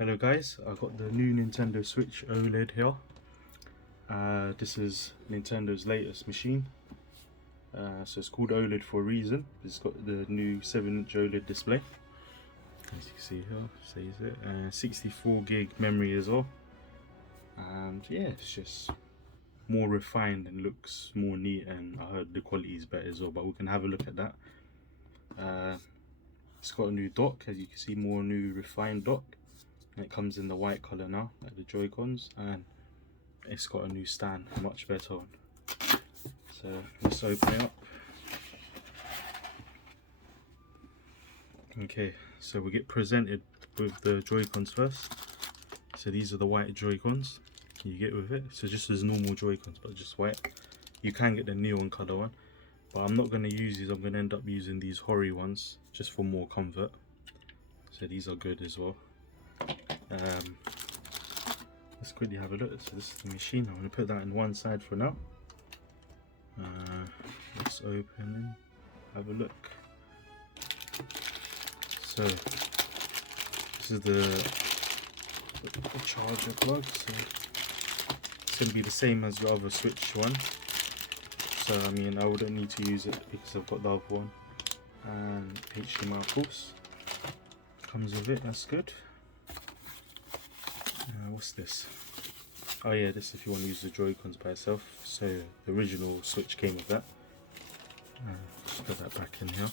Hello guys, I got the new Nintendo Switch Oled here. This is Nintendo's latest machine. So it's called OLED for a reason. It's got the new 7-inch OLED display. As you can see here, says it. 64 gig memory as well. And yeah, it's just more refined and looks more neat, and I heard the quality is better as well, but we can have a look at that. It's got a new dock, as you can see, more new refined dock. And it comes in the white color now, like the Joy-Cons, and it's got a new stand, much better one. So let's open it up. Okay, so we get presented with the Joy-Cons first. So these are the white Joy-Cons you get with it. So just as normal Joy-Cons, but just white. You can get the neon color one, but I'm not going to use these. I'm going to end up using these Hori ones just for more comfort. So these are good as well. Let's quickly have a look. So this is the machine. I'm going to put that in one side for now. Let's open and have a look. So this is the charger plug. So it's going to be the same as the other Switch one. So I mean, I wouldn't need to use it because I've got the other one. And HDMI, of course, comes with it. That's good. What's this? Oh yeah, this if you want to use the Joy-Cons by itself. So the original Switch came with that. Just put that back in here.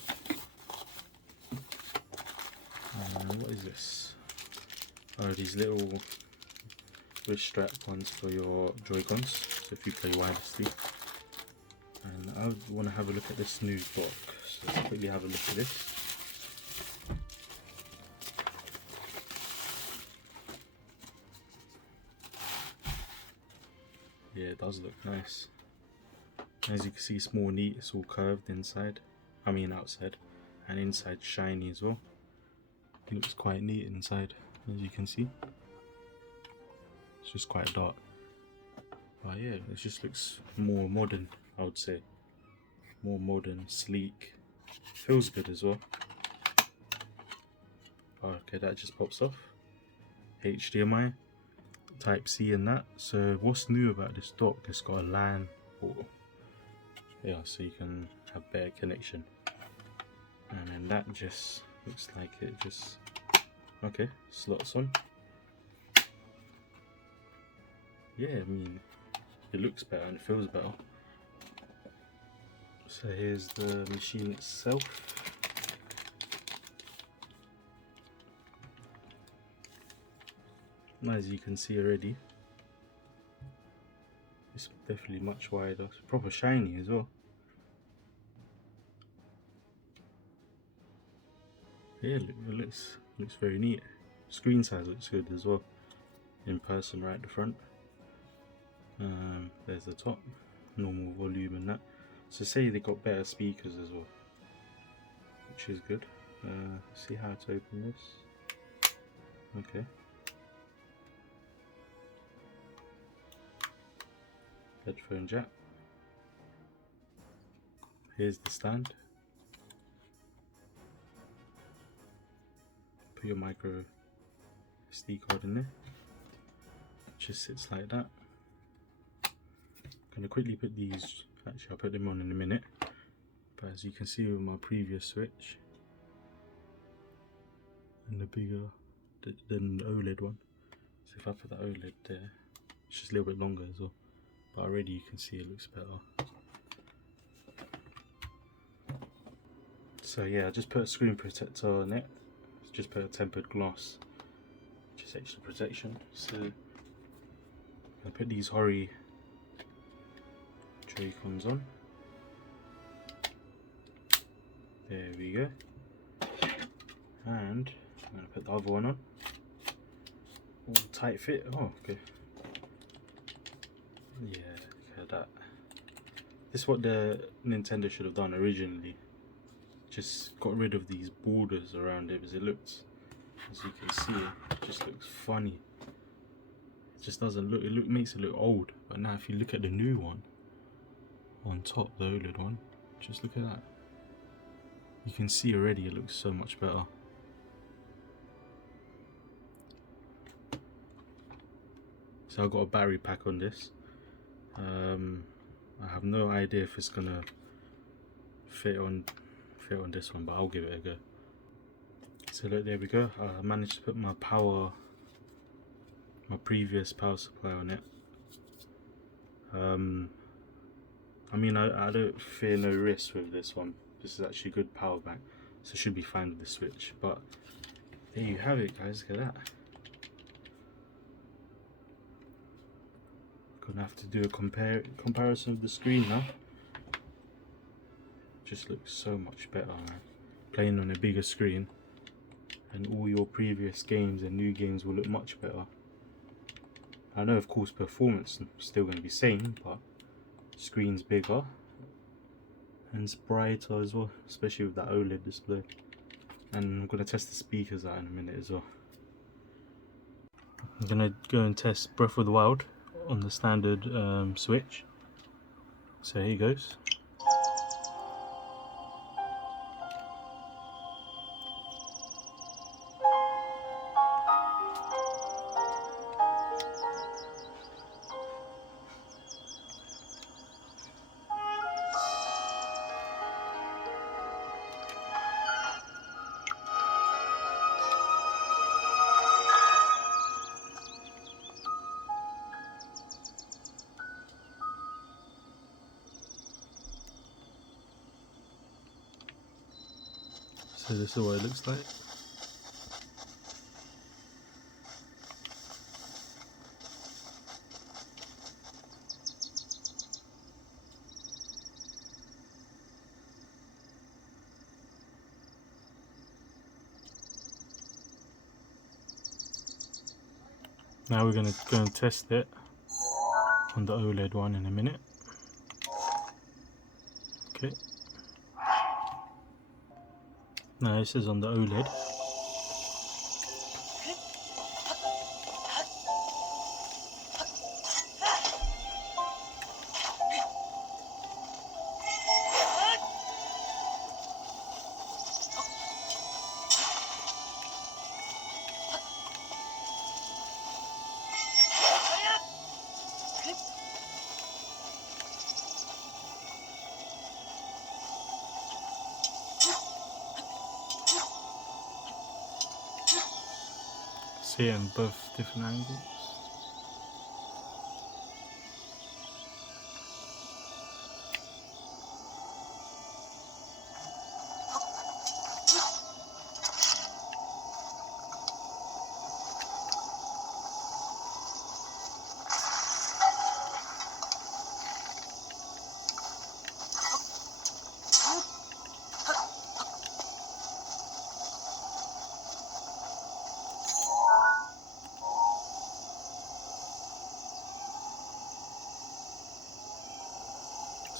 What is this? Oh, these little wrist strap ones for your Joy-Cons. So if you play wirelessly. And I want to have a look at this new dock. So let's quickly have a look at this. Yeah, it does look nice. As you can see, it's more neat. It's all curved inside. I mean outside. And inside shiny as well. It looks quite neat inside, as you can see. It's just quite dark. But yeah, it just looks more modern, I would say. More modern, sleek. Feels good as well. Oh, okay, that just pops off. HDMI. Type C and that. So what's new about this dock? It's got a LAN port. Yeah, so you can have better connection. And then that just looks like it just slots on. Yeah, I mean, it looks better and it feels better. So here's the machine itself. As you can see already, it's definitely much wider. It's proper shiny as well. Yeah, it looks very neat. Screen size looks good as well. In person, right at the front. There's the top, normal volume and that. So say they got better speakers as well, which is good. See how to open this. Okay. Headphone jack. Here's the stand. Put your micro SD card in there. It just sits like that. I'm gonna quickly put these. Actually, I'll put them on in a minute. But as you can see with my previous Switch, and the bigger than the OLED one. So if I put that OLED there, it's just a little bit longer as well. But already you can see it looks better. So yeah, I just put a screen protector on it. Just put a tempered glass, just extra protection. So I put these Hori Joy-Cons on. There we go. And I'm gonna put the other one on. All tight fit. Oh, okay. Yeah, look at that. This is what the Nintendo should have done originally. Just got rid of these borders around it, because it looks, as you can see, it just looks funny. It just doesn't look, makes it look old. But now if you look at the new one on top, the OLED one, just look at that. You can see already it looks so much better. So I got a battery pack on this. I have no idea if it's gonna fit on this one, but I'll give it a go. So look, there we go. I managed to put my previous power supply on it. I mean, I don't fear no risk with this one. This is actually good power bank, so it should be fine with the Switch. But there you have it, guys. Look at that. Gonna have to do a comparison of the screen now. Just looks so much better, man. Playing on a bigger screen, and all your previous games and new games will look much better. I know, of course, performance is still going to be same, but screen's bigger and it's brighter as well, especially with that OLED display. And I'm going to test the speakers out in a minute as well. I'm going to go and test Breath of the Wild on the standard Switch. So here goes. So this is what it looks like. Now we're going to go and test it on the OLED one in a minute. Okay. Now this is on the OLED. See it in both different angles.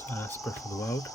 So that's Breath of the Wild.